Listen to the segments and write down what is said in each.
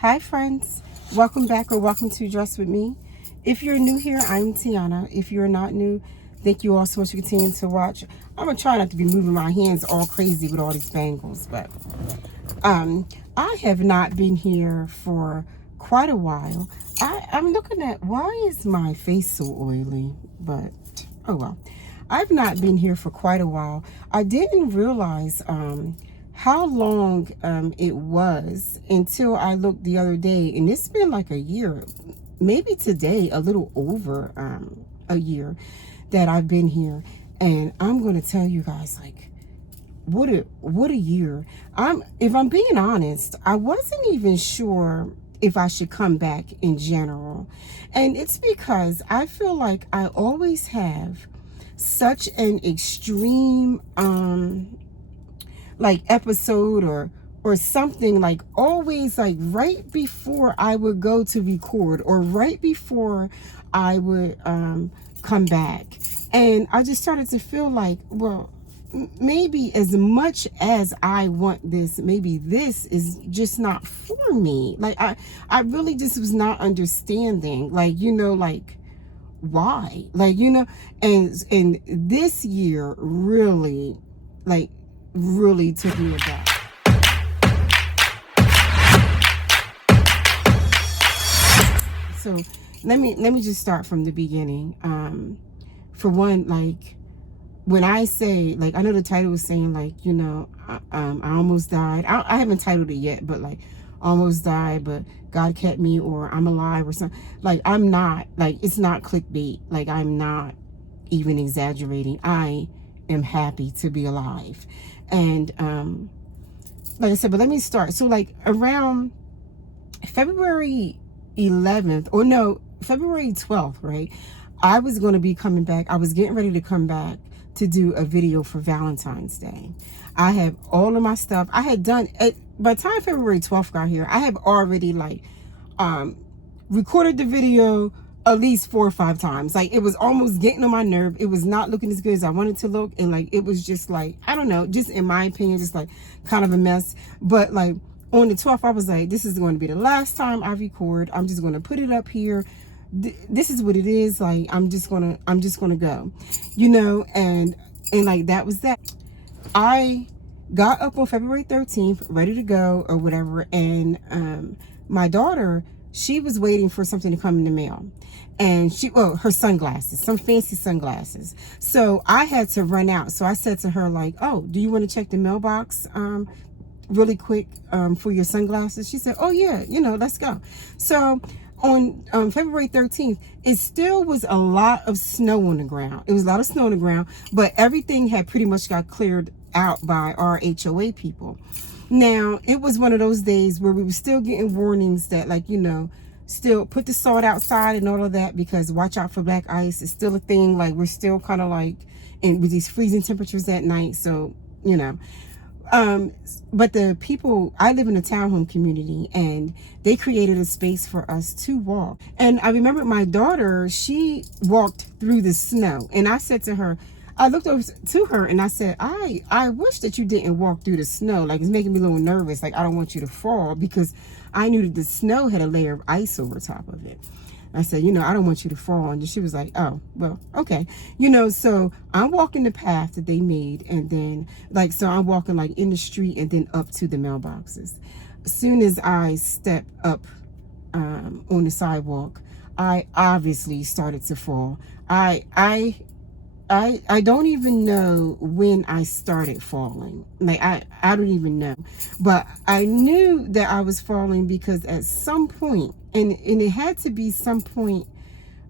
Hi friends, welcome back or welcome to Dress With Me. If you're new here, I'm Tiana. If you're not new, thank you all so much for continuing to watch. I'm going to try not to be moving my hands all crazy with all these bangles, but I have not been here for quite a while. I'm looking at, why is my face so oily? But, oh well. I've not been here for quite a while. I didn't realize how long it was until I looked the other day, and it's been like a year, maybe today a little over a year that I've been here. And I'm going to tell you guys, like, what a year. If I'm being honest, I wasn't even sure if I should come back in general. And it's because I feel like I always have such an extreme like episode or something, like always like right before I would go to record or right before I would come back. And I just started to feel like, well, maybe as much as I want this, maybe this is just not for me. Like I really just was not understanding, like, like why, like, and this year really, like, really took me aback. So let me just start from the beginning. For one, like, when I say, like, I know the title was saying, like, I almost died. I haven't titled it yet, but like, almost died, but God kept me, or I'm alive, or something. Like, I'm not, like, it's not clickbait. Like, I'm not even exaggerating. I am happy to be alive. And like I said, but let me start. So like around February 11th, or no, February 12th, right? I was going to be coming back. I was getting ready to come back to do a video for Valentine's Day. I have all of my stuff. I had done it by the time February 12th got here. I have already like recorded the video at least 4 or 5 times. Like, it was almost getting on my nerve. It was not looking as good as I wanted to look, and like, it was just like, I don't know, just in my opinion, just like kind of a mess. But like on the 12th, I was like, this is going to be the last time I record. I'm just going to put it up here. This is what it is. Like, I'm just gonna go, and like, that was that. I got up on February 13th, ready to go or whatever, and my daughter, she was waiting for something to come in the mail, and her sunglasses, some fancy sunglasses. So I had to run out. So I said to her, like, oh, do you want to check the mailbox really quick for your sunglasses? She said, oh yeah, let's go. So on February 13th, it still was a lot of snow on the ground. It was a lot of snow on the ground, but everything had pretty much got cleared out by our HOA people. Now, it was one of those days where we were still getting warnings that, like, still put the salt outside and all of that, because watch out for black ice. It's still a thing. Like, we're still kind of like with these freezing temperatures at night. So, but the people, I live in a townhome community, and they created a space for us to walk. And I remember my daughter, she walked through the snow, and I said to her, I looked over to her and I said, I wish that you didn't walk through the snow. Like, it's making me a little nervous. Like, I don't want you to fall, because I knew that the snow had a layer of ice over top of it. I said, I don't want you to fall. And she was like, oh, well, okay. So I'm walking the path that they made. And then, like, so I'm walking like in the street and then up to the mailboxes. As soon as I step up on the sidewalk, I obviously started to fall. I don't even know when I started falling. Like, I don't even know. But I knew that I was falling because at some point, and it had to be some point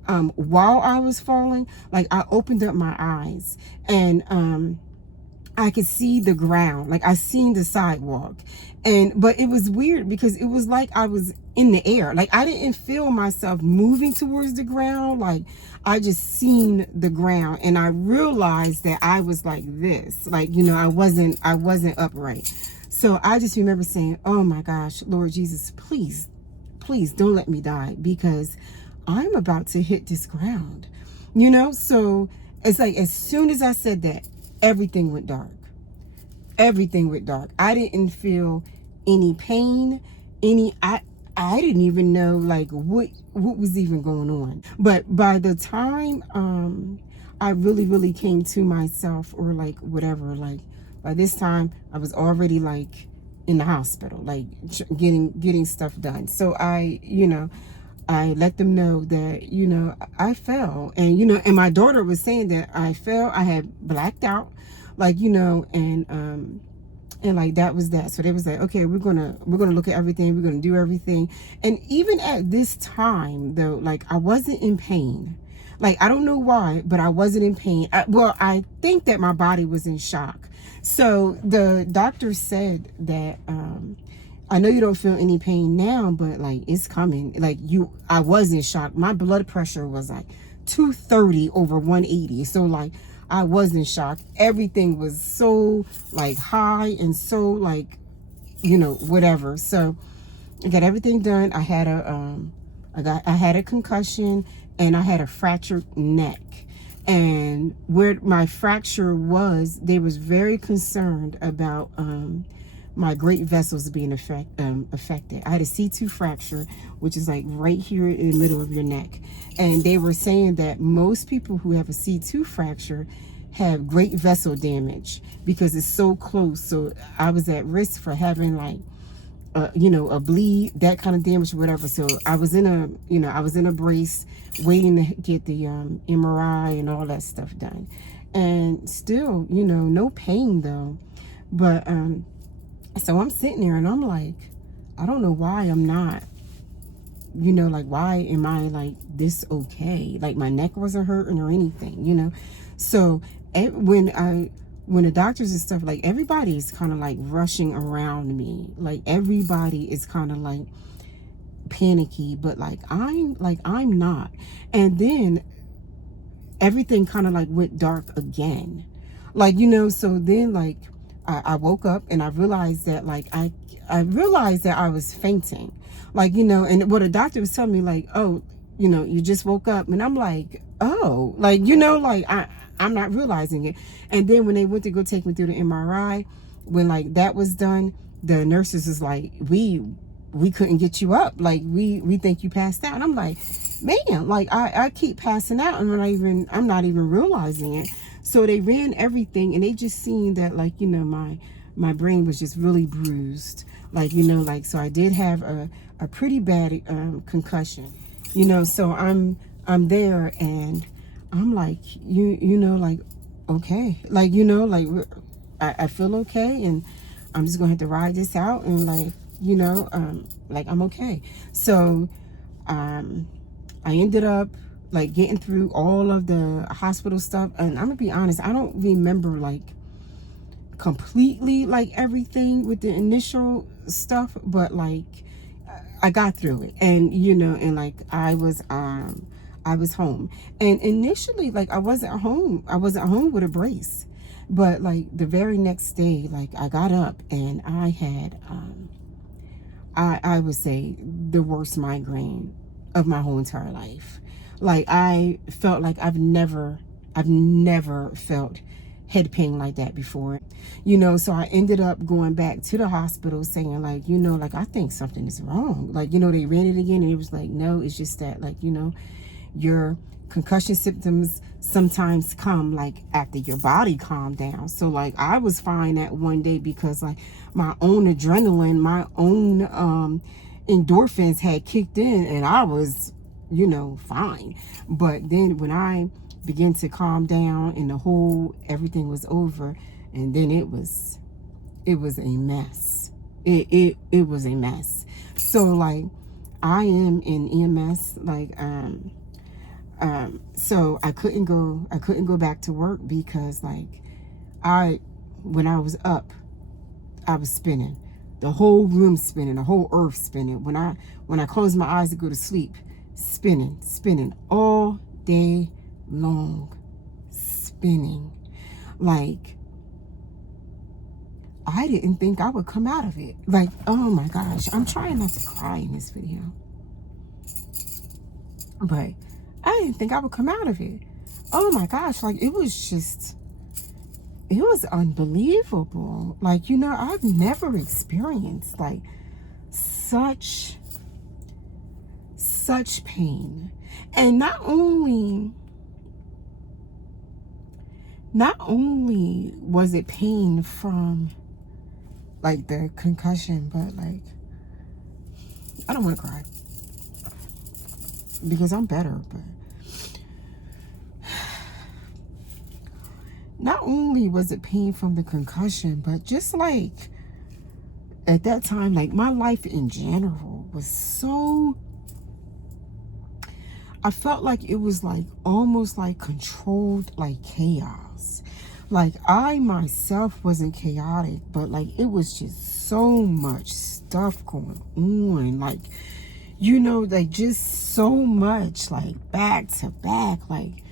while I was falling, like, I opened up my eyes and I could see the ground. Like, I seen the sidewalk. But it was weird because it was like I was in the air. Like, I didn't feel myself moving towards the ground. Like, I just seen the ground, and I realized that I was like this. Like, I wasn't upright. So I just remember saying, oh my gosh, Lord Jesus, please don't let me die, because I'm about to hit this ground. So it's like, as soon as I said that, everything went dark. Everything went dark. I didn't feel any pain, I I didn't even know like what was even going on. But by the time I really came to myself, or like whatever, like by this time I was already like in the hospital, like getting stuff done. So I let them know that, I fell. And, and my daughter was saying that I fell. I had blacked out, like, and like that was that. So they was like, okay, we're gonna look at everything, we're gonna do everything. And even at this time though, like I wasn't in pain. Like I don't know why, but I wasn't in pain. I think that my body was in shock. So the doctor said that I know you don't feel any pain now, but like it's coming. Like I was in shock. My blood pressure was like 230 over 180. So like I was in shock. Everything was so like high and so like, whatever. So I got everything done. I had I had a concussion, and I had a fractured neck. And where my fracture was, they was very concerned about my great vessels being affected. I had a C2 fracture, which is like right here in the middle of your neck. And they were saying that most people who have a C2 fracture have great vessel damage because it's so close. So I was at risk for having like, a bleed, that kind of damage or whatever. So I was in a brace waiting to get the MRI and all that stuff done. And still, no pain though. But so I'm sitting there and I'm like, I don't know why I'm not, like why am I like this okay? Like my neck wasn't hurting or anything, So when the doctors and stuff, like everybody is kind of like rushing around me. Like everybody is kind of like panicky, but like I'm not. And then everything kind of like went dark again. Like, so then like I woke up and I realized that like I realized that I was fainting. Like, and what a doctor was telling me, like, oh, you just woke up. And I'm like, oh, like, like I'm not realizing it. And then when they went to go take me through the MRI, when like that was done, the nurses was like, we couldn't get you up. Like we think you passed out. And I'm like, man, like I keep passing out and I'm not even realizing it. So they ran everything and they just seen that like, my brain was just really bruised. Like, like, so I did have a pretty bad concussion, so I'm there and I'm like, like, okay, like, like I feel okay, and I'm just gonna have to ride this out, and like, like I'm okay. So I ended up like getting through all of the hospital stuff, and I'm gonna be honest, I don't remember like completely like everything with the initial stuff, but like I got through it, and and like I was home. And initially, like I wasn't home with a brace, but like the very next day, like I got up and I had I would say the worst migraine of my whole entire life. Like I felt like I've never felt head pain like that before. So I ended up going back to the hospital saying like, like I think something is wrong. Like, they ran it again and it was like, no, it's just that like, your concussion symptoms sometimes come like after your body calmed down. So like I was fine that one day because like my own adrenaline, my own endorphins had kicked in and I was, fine. But then when I began to calm down and everything was over, and then it was a mess. It was a mess. So like I am in EMS, like so I couldn't go back to work because like when I was up, I was spinning. The whole room spinning, the whole earth spinning. When I closed my eyes to go to sleep, spinning all day long, spinning. Like I didn't think I would come out of it. Like, oh my gosh, I'm trying not to cry in this video, but I didn't think I would come out of it. Oh my gosh, like it was unbelievable. Like, I've never experienced like such such pain. And not only was it pain from like the concussion, but like, I don't want to cry because I'm better, but not only was it pain from the concussion, but just like at that time, like my life in general was so, I felt like it was like almost like controlled, like chaos. Like I myself wasn't chaotic, but like it was just so much stuff going on. Like, you know, like just so much, like back to back. Like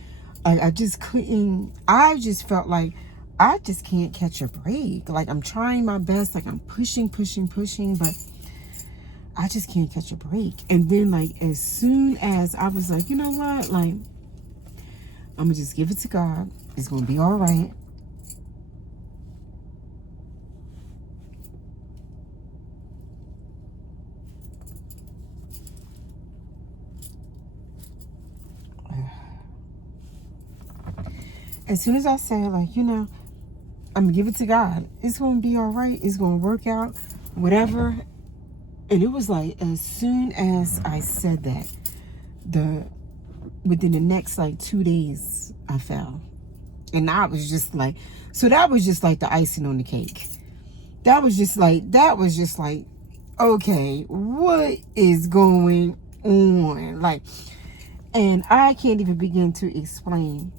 I just couldn't, I just felt like I just can't catch a break. Like I'm trying my best, like I'm pushing, but I just can't catch a break. And then like as soon as I was like, you know what, like I'm gonna just give it to God, it's gonna be all right. As soon as I said, like, you know, I'm gonna give it to God, it's gonna be all right, it's gonna work out, whatever. And it was like as soon as I said that, within the next like 2 days I fell. And I was just like, so that was just like the icing on the cake. That was just like, okay, what is going on? Like, and I can't even begin to explain.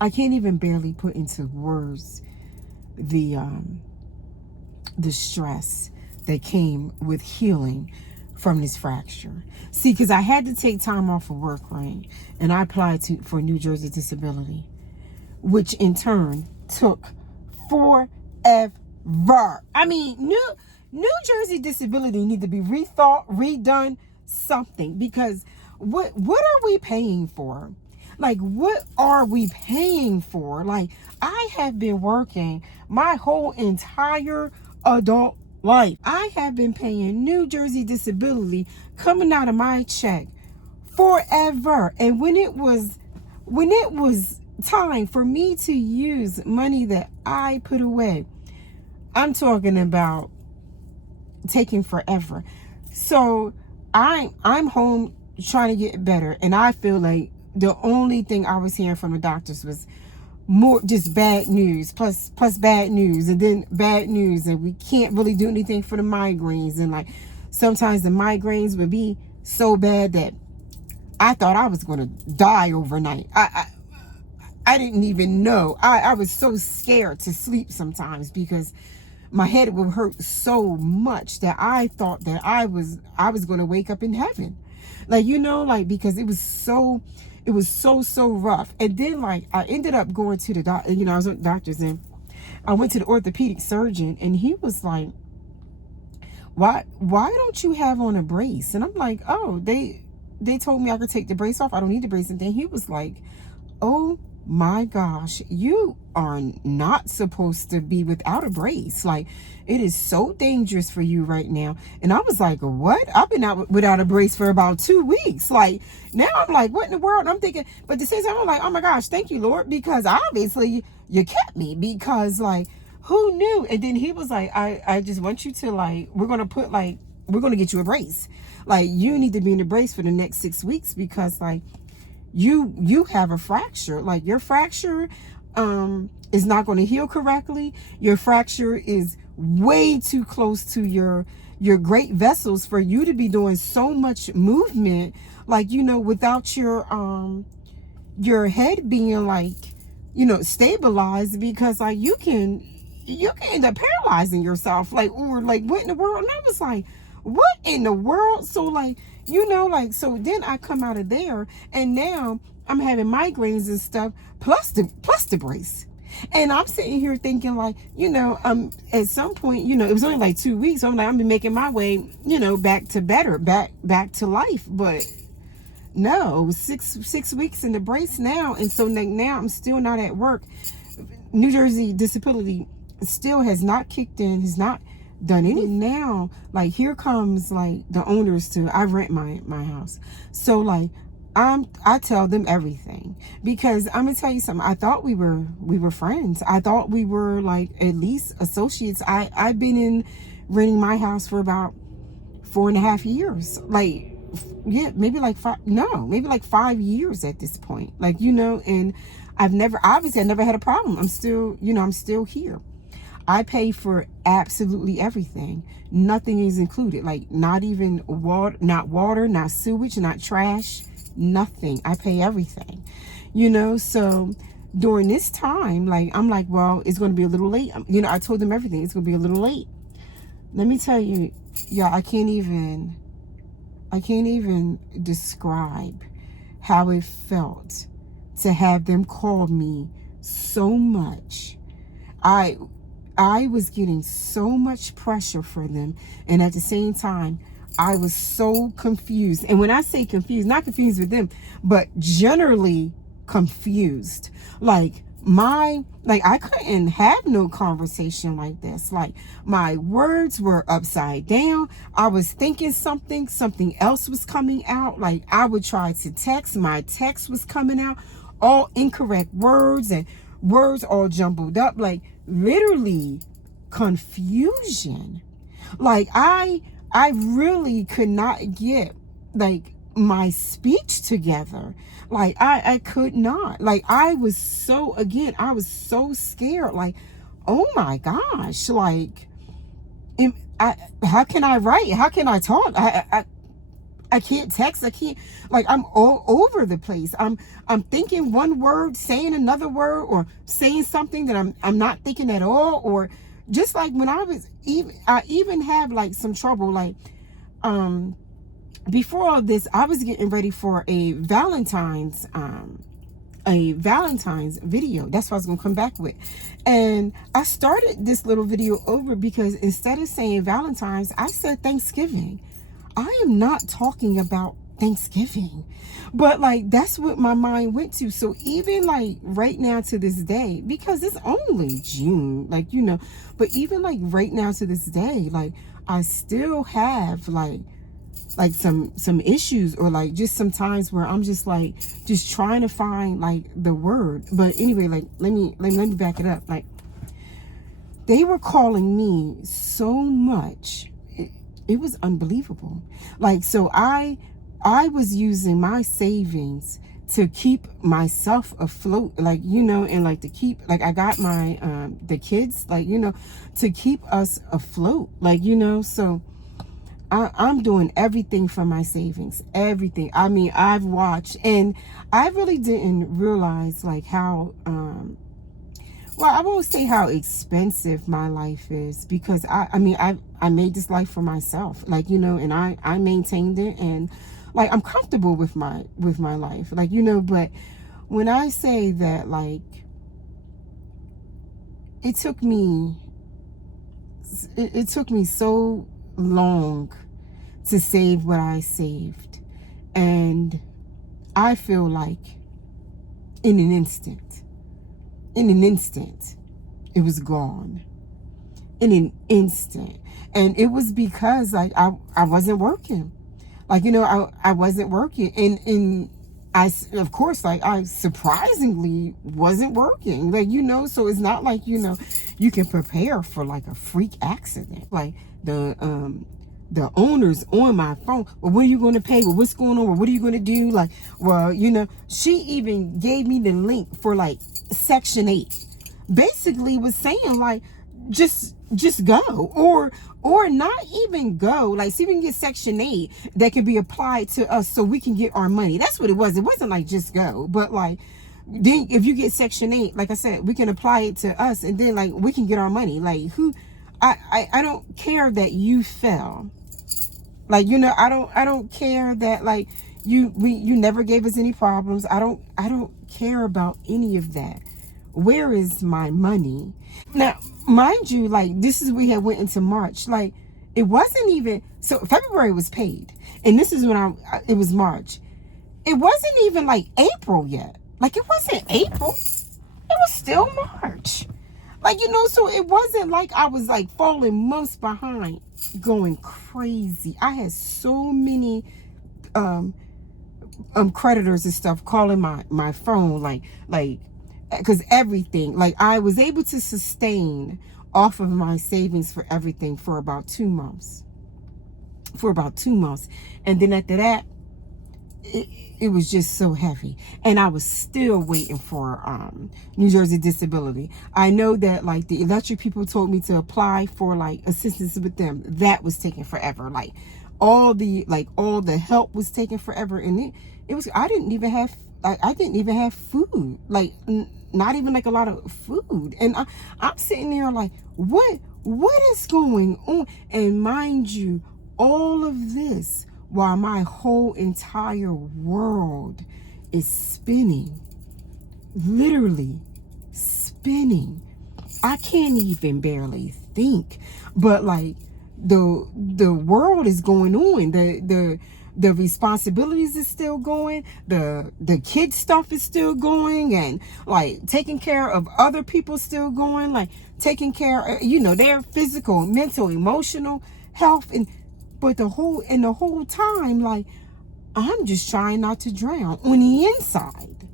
I can't even barely put into words the stress that came with healing from this fracture. See, because I had to take time off of work, right? And I applied for New Jersey disability, which in turn took forever. I mean, New Jersey disability need to be rethought, redone, something, because what are we paying for? Like, what are we paying for? Like, I have been working my whole entire adult life. I have been paying New Jersey disability coming out of my check forever. And when it was time for me to use money that I put away, I'm talking about taking forever. So I'm home trying to get better, and I feel like the only thing I was hearing from the doctors was more just bad news, plus bad news, and then bad news, and we can't really do anything for the migraines. And like sometimes the migraines would be so bad that I thought I was going to die overnight. I didn't even know. I was so scared to sleep sometimes because my head would hurt so much that I thought that I was going to wake up in heaven. Like, you know, like, because it was so rough. And then like I ended up going to the doctor, you know, I was at the doctor's, and I went to the orthopedic surgeon, and he was like, why don't you have on a brace? And I'm like, oh, they told me I could take the brace off, I don't need the brace. And then he was like, oh my gosh, you are not supposed to be without a brace. Like, it is so dangerous for you right now. And I was like, what? I've been out without a brace for about 2 weeks. Like, now I'm like, what in the world? And I'm thinking, but at the same time, I'm like, oh my gosh, thank you, Lord, because obviously you kept me, because like, who knew? And then he was like, I just want you to, like, we're going to get you a brace. Like, you need to be in a brace for the next 6 weeks, because like, you have a fracture. Like, your fracture is not going to heal correctly. Your fracture is way too close to your great vessels for you to be doing so much movement, like, you know, without your head being, like, you know, stabilized, because like you can end up paralyzing yourself, like, or like, what in the world? And I was like, what in the world? So like, you know, like, so then I come out of there, and now I'm having migraines and stuff, plus the brace. And I'm sitting here thinking, like, you know, at some point, you know, it was only like 2 weeks. So I'm like, I'm making my way, you know, back to better, back to life. But no, six weeks in the brace now. And so now I'm still not at work. New Jersey disability still has not kicked in, has not done anything. Now, like, here comes like the owners to, I rent my house. So like I tell them everything, because I'm gonna tell you something. I thought we were friends. I thought we were like at least associates. I've been in renting my house for about 4.5 years. Like, yeah, maybe like maybe like 5 years at this point. Like, and I never had a problem. I'm still, I'm still here. I pay for absolutely everything. Nothing is included. Like, not even water, not sewage, not trash, nothing. I pay everything, so during this time, like, I'm like, well, it's going to be a little late. I told them everything. It's going to be a little late. Let me tell you, y'all, I can't even describe how it felt to have them call me so much. I was getting so much pressure for them, and at the same time, I was so confused. And when I say confused, not confused with them, but generally confused. Like, I couldn't have no conversation like this. Like, my words were upside down. I was thinking something else was coming out. Like, I would try to text, my text was coming out, all incorrect words, and words all jumbled up. Like, literally confusion. Like, I really could not get like my speech together. Like, I could not. Like, I was so scared. Like, oh my gosh, like, how can I write? How can I talk? I can't text. I can't, like, I'm all over the place. I'm thinking one word, saying another word, or saying something that I'm not thinking at all. Or just like when I even have like some trouble, like, before all this, I was getting ready for a Valentine's video. That's what I was gonna come back with. And I started this little video over because instead of saying Valentine's, I said Thanksgiving. I am not talking about Thanksgiving, but like, that's what my mind went to. So even like right now to this day, because it's only June, like, but even like right now to this day, like, I still have like some issues, or like just some times where I'm just like just trying to find like the word. But anyway, like, let me back it up. Like, they were calling me so much, it was unbelievable. Like, so I was using my savings to keep myself afloat, like, and like to keep, like, I got my the kids, like, to keep us afloat, like, so I'm doing everything from my savings, everything. I mean, I've watched, and I really didn't realize like how well, I won't say how expensive my life is, because I mean, I made this life for myself, like, and I maintained it, and like, I'm comfortable with my life, like, but when I say that, like, it took me so long to save what I saved, and I feel like in an instant, it was gone. In an instant. And it was because like I wasn't working. Like, I wasn't working. And I, of course, like, I surprisingly wasn't working. Like, so it's not like, you can prepare for like a freak accident. Like, the owner's on my phone. Well, what are you going to pay? Well, what's going on? Well, what are you going to do? Like, well, she even gave me the link for like Section 8. Basically was saying like, just go, or not even go. Like, see if we can get Section 8 that can be applied to us so we can get our money. That's what it was. It wasn't like just go, but like, then if you get Section 8, like I said, we can apply it to us, and then like we can get our money. Like, I don't care that you fell. Like, I don't care that like you never gave us any problems. I don't care about any of that. Where is my money? Now, mind you, like, this is, we had went into March. Like, it wasn't even, so February was paid, and this is when it was March. It wasn't even like April yet. Like, it wasn't April. It was still March. Like, so it wasn't like I was like falling months behind, going crazy. I had so many um creditors and stuff calling my phone, like because everything, like, I was able to sustain off of my savings for everything for about 2 months. And then after that, it, it was just so heavy, and I was still waiting for New Jersey disability. I know that, like, the electric people told me to apply for like assistance with them. That was taking forever. Like, all the help was taking forever, and it was, I didn't even have, I didn't even have food, like, not even like a lot of food. And I'm sitting there like, what is going on? And mind you, all of this while my whole entire world is spinning, literally spinning. I can't even barely think, but like, the world is going on. The responsibilities is still going. The kid stuff is still going, and like taking care of other people still going. Like, taking care of, their physical, mental, emotional health. And but the whole time, like, I'm just trying not to drown on the inside.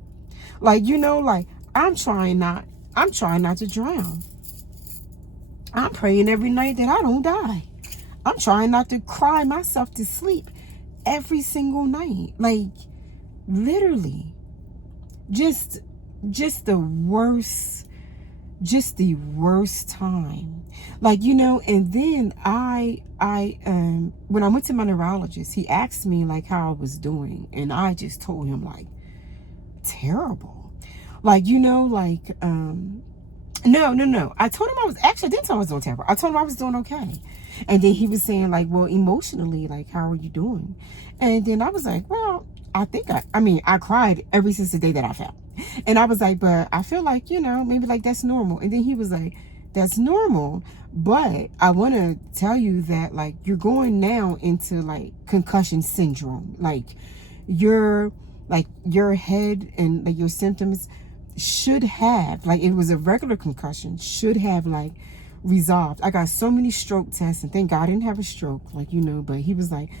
Like, like, I'm trying not to drown. I'm praying every night that I don't die. I'm trying not to cry myself to sleep every single night. Like, literally, just the worst, time. Like, and then I when I went to my neurologist, he asked me like how I was doing, and I just told him like, terrible. Like, like, no. I told him I didn't tell him I was doing terrible. I told him I was doing okay. And then he was saying like, well, emotionally, like, how are you doing? And then I was like, well, I think I cried ever since the day that I fell. And I was like, but I feel like, maybe like that's normal. And then he was like, that's normal, but I want to tell you that, like, you're going now into like concussion syndrome. Like, your head and like your symptoms should have, like, it was a regular concussion, should have like resolved. I got so many stroke tests, and thank God I didn't have a stroke, like, but he was like,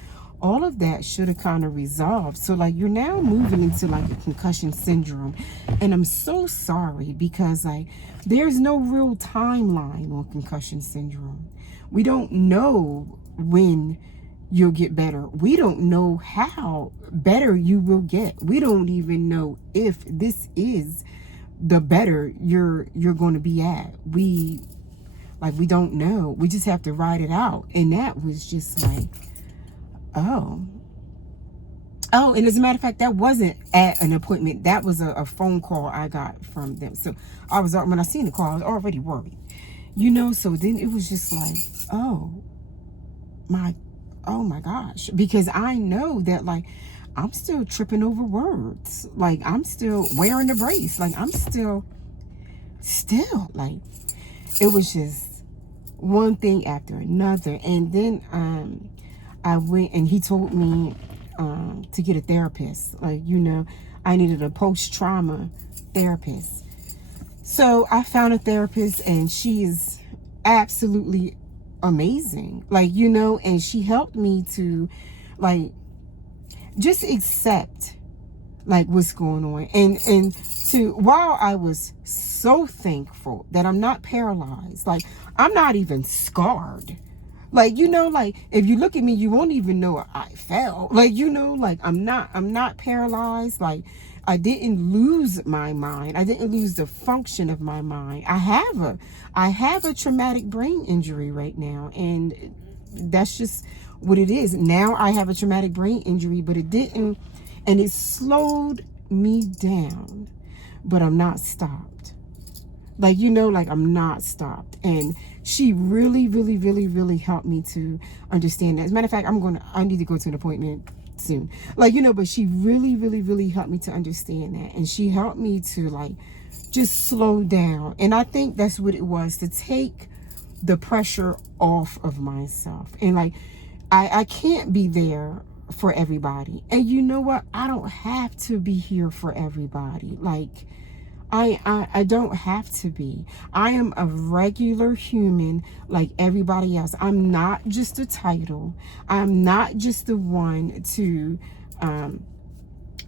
all of that should have kind of resolved. So like, you're now moving into like a concussion syndrome. And I'm so sorry, because like, there's no real timeline on concussion syndrome. We don't know when you'll get better. We don't know how better you will get. We don't even know if this is the better you're going to be at. We don't know. We just have to ride it out. And that was just like, oh, and as a matter of fact, that wasn't at an appointment. That was a phone call I got from them. So when I seen the call, I was already worried, so then it was just like, oh my gosh, because I know that, like, I'm still tripping over words. Like, I'm still wearing the brace. Like, I'm still like, it was just one thing after another. And then I went, and he told me to get a therapist. Like, I needed a post-trauma therapist. So I found a therapist, and she is absolutely amazing. Like, and she helped me to, like, just accept, like, what's going on. And to, while I was so thankful that I'm not paralyzed, like, I'm not even scarred. Like, like, if you look at me, you won't even know I fell. Like, like, I'm not paralyzed. Like, I didn't lose my mind. I didn't lose the function of my mind. I have a traumatic brain injury right now, and that's just what it is. Now I have a traumatic brain injury, but it didn't, and it slowed me down, but I'm not stopped. Like, like, I'm not stopped. And she really, really, really, really helped me to understand that. As a matter of fact, I need to go to an appointment soon. Like, but she really, really, really helped me to understand that. And she helped me to, like, just slow down. And I think that's what it was, to take the pressure off of myself. And like, I can't be there for everybody. And you know what? I don't have to be here for everybody. Like, I don't have to be. I am a regular human like everybody else. I'm not just a title. I'm not just um,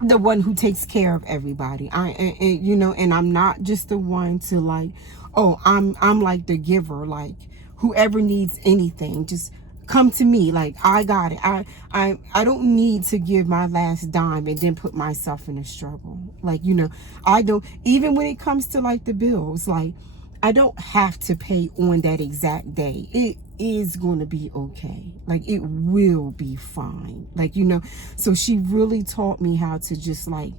the one who takes care of everybody. And I'm not just the one to like, oh, I'm like the giver, like whoever needs anything, just come to me, like I got it. I don't need to give my last dime and then put myself in a struggle. Like, I don't, even when it comes to like the bills, like I don't have to pay on that exact day. It is going to be okay. Like it will be fine. Like, so she really taught me how to just like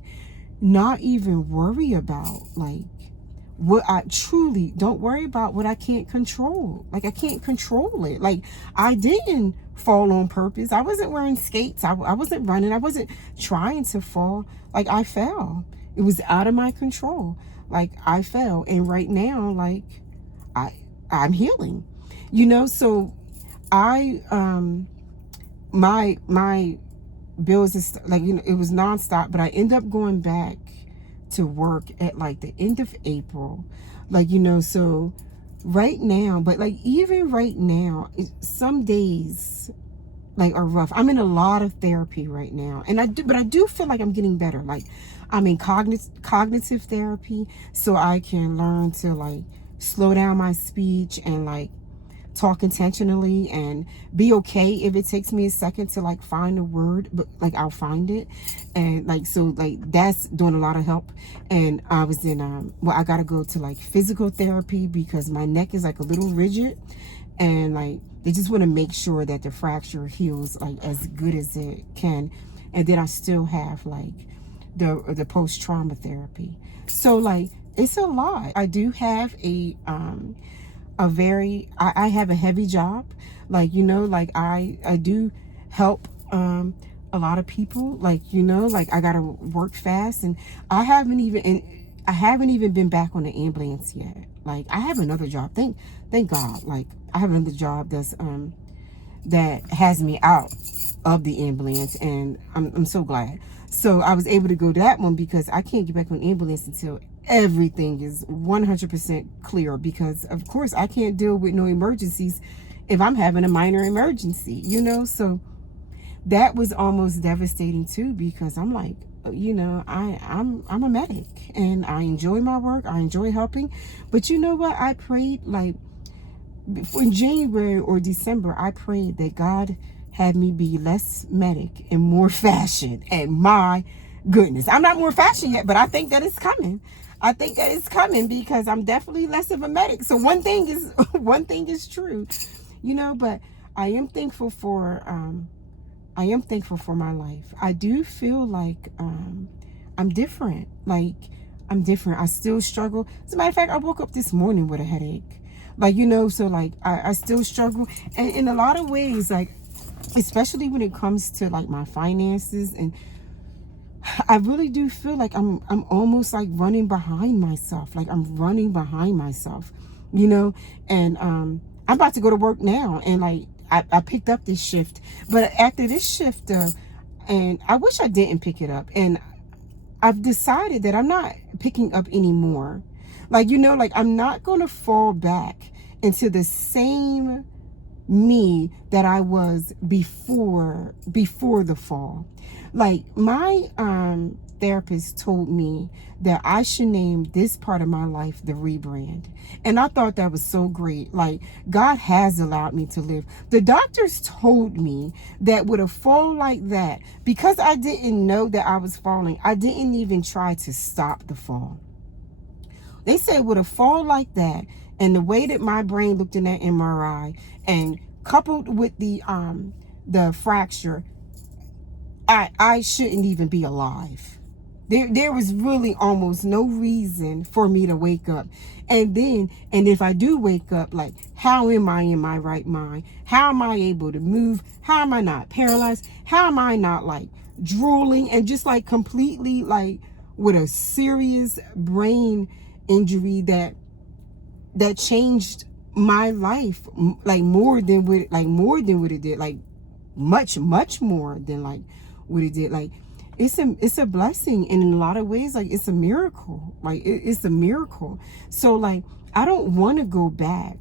not even worry about like what I truly don't worry about what I can't control. Like I can't control it. Like I didn't fall on purpose. I wasn't wearing skates. I wasn't running. I wasn't trying to fall. Like I fell. It was out of my control. Like I fell. And right now, like I I'm healing. So I my bills is like, it was nonstop, but I end up going back to work at like the end of April. Like, so right now, but like even right now, some days like are rough. I'm in a lot of therapy right now. And I do feel like I'm getting better. Like I'm in cognitive therapy, so I can learn to like slow down my speech and like talk intentionally and be okay if it takes me a second to like find a word, but like I'll find it. And like, so like that's doing a lot of help. And I was in I gotta go to like physical therapy because my neck is like a little rigid, and like they just want to make sure that the fracture heals like as good as it can. And then I still have like the post-trauma therapy. So like it's a lot. I do have I have a heavy job. Like, like I do help a lot of people. Like, like I gotta work fast, and I haven't even been back on the ambulance yet. Like I have another job. Thank God. Like I have another job that has me out of the ambulance, and I'm so glad. So I was able to go to that one because I can't get back on ambulance until everything is 100% clear, because of course I can't deal with no emergencies if I'm having a minor emergency, so that was almost devastating too, because I'm like, I'm a medic and I enjoy my work, I enjoy helping. But you know what, I prayed like in January or December, I prayed that God had me be less medic and more fashion. And my goodness, I'm not more fashion yet, but I think that it's coming. I think that it's coming because I'm definitely less of a medic. So one thing is true, but I am thankful for my life. I do feel like I'm different. Like I'm different. I still struggle. As a matter of fact, I woke up this morning with a headache. Like, so like I still struggle. And in a lot of ways, like, especially when it comes to like my finances, and I really do feel like I'm almost like running behind myself. Like I'm running behind myself, and I'm about to go to work now, and like I picked up this shift. But after this shift, and I wish I didn't pick it up, and I've decided that I'm not picking up anymore. Like, like I'm not going to fall back into the same me that I was before the fall. Like my therapist told me that I should name this part of my life the rebrand. And I thought that was so great. Like God has allowed me to live. The doctors told me that with a fall like that, because I didn't know that I was falling, I didn't even try to stop the fall. They said with a fall like that, and the way that my brain looked in that MRI, and coupled with the fracture, I shouldn't even be alive. There was really almost no reason for me to wake up. And if I do wake up, like, how am I in my right mind? How am I able to move? How am I not paralyzed? How am I not like drooling and just like completely like with a serious brain injury that changed my life like more than what it did, like much more than like what it did. Like it's a blessing, and in a lot of ways, like, it's a miracle. Like, it's a miracle. So like, I don't want to go back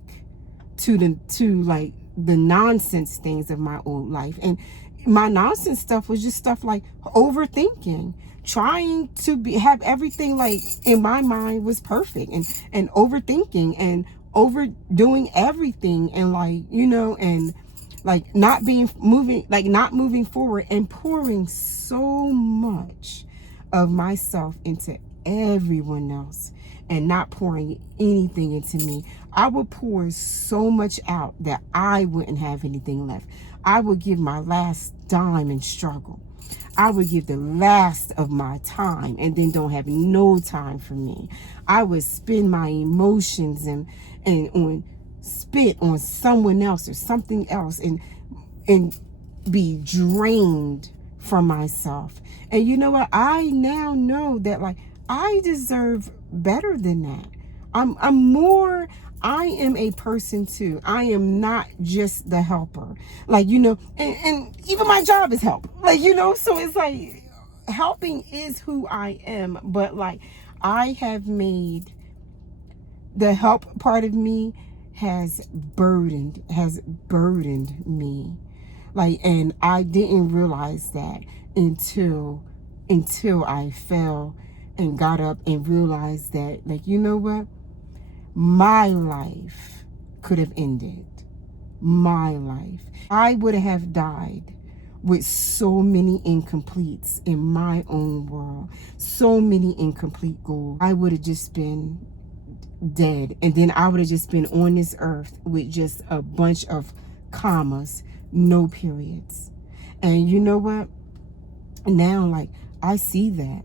to like the nonsense things of my old life. And my nonsense stuff was just stuff like overthinking, trying to have everything like in my mind was perfect, and overthinking and overdoing everything, and like, and like not moving forward, and pouring so much of myself into everyone else and not pouring anything into me. I would pour so much out that I wouldn't have anything left. I would give my last dime and struggle. I would give the last of my time and then don't have no time for me. I would spend my emotions and on spit on someone else or something else, and be drained from myself. And you know what? I now know that, like, I deserve better than that. I'm more, I am a person too. I am not just the helper. Like, and even my job is help. Like, so it's like helping is who I am, but like, I have made the help part of me has burdened me. Like, and I didn't realize that until I fell and got up and realized that, like, you know what? My life could have ended. My life. I would have died with so many incompletes in my own world. So many incomplete goals. I would have just been dead. And then I would have just been on this earth with just a bunch of commas, no periods. And you know what? Now, like, I see that,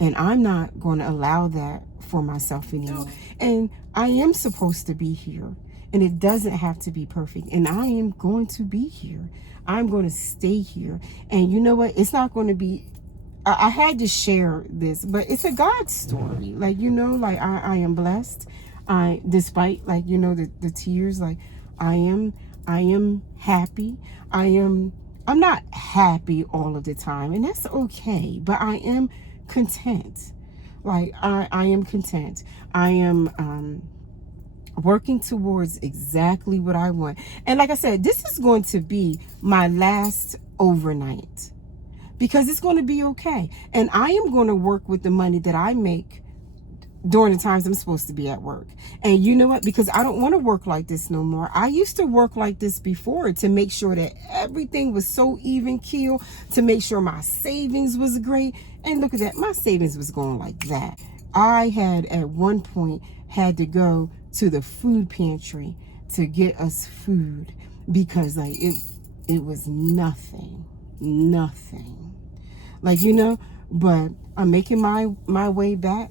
and I'm not going to allow that for myself anymore. No. And I am supposed to be here, and it doesn't have to be perfect. And I am going to be here. I'm going to stay here. And you know what? It's not going to be, I had to share this, but it's a God story. Like, like, I am blessed. Despite, like, the tears, like, I am happy. I'm not happy all of the time, and that's okay, but I am content. Like, I am content. I am working towards exactly what I want. And like I said, this is going to be my last overnight, because it's going to be okay. And I am going to work with the money that I make during the times I'm supposed to be at work. And you know what? Because I don't want to work like this no more. I used to work like this before to make sure that everything was so even keel, to make sure my savings was great. And look at that, my savings was going like that. I had at one point had to go to the food pantry to get us food, because like it was nothing. Like, but I'm making my way back.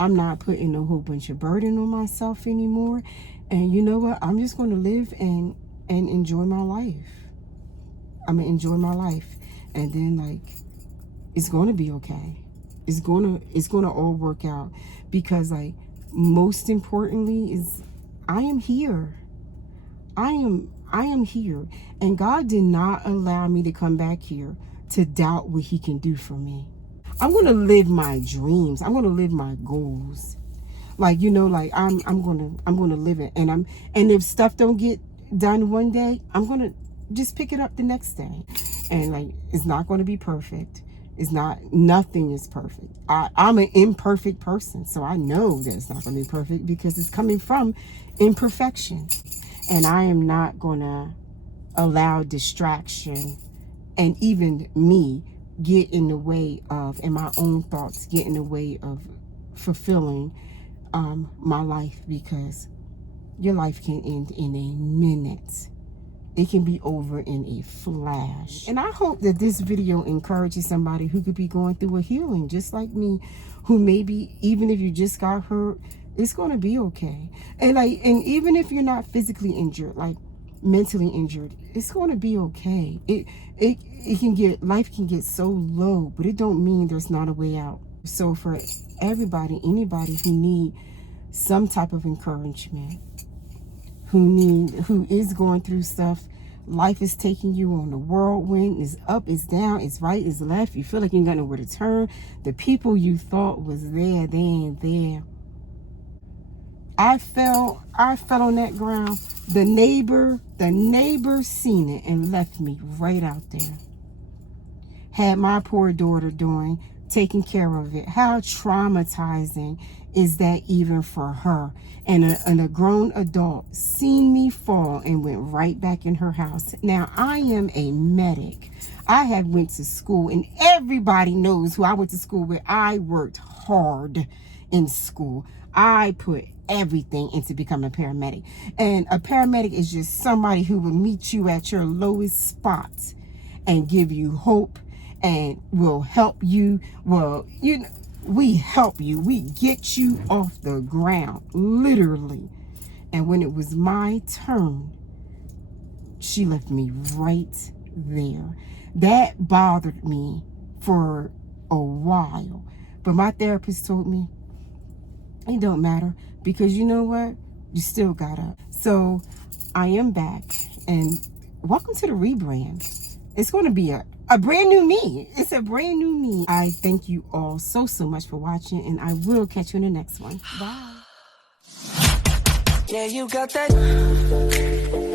I'm not putting a whole bunch of burden on myself anymore. And you know what? I'm just going to live and enjoy my life. I'm going to enjoy my life. And then, like, it's going to be okay. It's going to all work out, because, like, most importantly is I am here. I am here. And God did not allow me to come back here to doubt what he can do for me. I'm going to live my dreams. I'm going to live my goals. Like, like I'm going to live it. And if stuff don't get done one day, I'm going to just pick it up the next day. And like, it's not going to be perfect. Nothing is perfect. I'm an imperfect person. So I know that it's not going to be perfect, because it's coming from imperfection. And I am not going to allow distraction and even me get in the way of, and my own thoughts get in the way of fulfilling my life, because your life can end in a minute. It can be over in a flash. And I hope that this video encourages somebody who could be going through a healing just like me, who maybe, even if you just got hurt, it's going to be okay. And even if you're not physically injured, like mentally injured, it's going to be okay. Life can get so low, but it don't mean there's not a way out. So for anybody who need some type of encouragement, who is going through stuff Life is taking you on the whirlwind. It's up, it's down, it's right, it's left. You feel like you ain't got nowhere to turn. The people you thought was there, they ain't there. I fell on that ground. The neighbor seen it and left me right out there. Had my poor daughter taking care of it. How traumatizing is that even for her? And a grown adult seen me fall and went right back in her house. Now, I am a medic. I have went to school, and everybody knows who I went to school with. I worked hard in school. I put everything into becoming a paramedic. And a paramedic is just somebody who will meet you at your lowest spot and give you hope and will help you. Well, you know, we help you. We get you off the ground, literally. And when it was my turn, she left me right there. That bothered me for a while. But my therapist told me, it don't matter, because you know what? You still got up. So I am back, and welcome to the rebrand. It's going to be a brand new me. It's a brand new me. I thank you all so much for watching, and I will catch you in the next one. Bye. Yeah, you got that.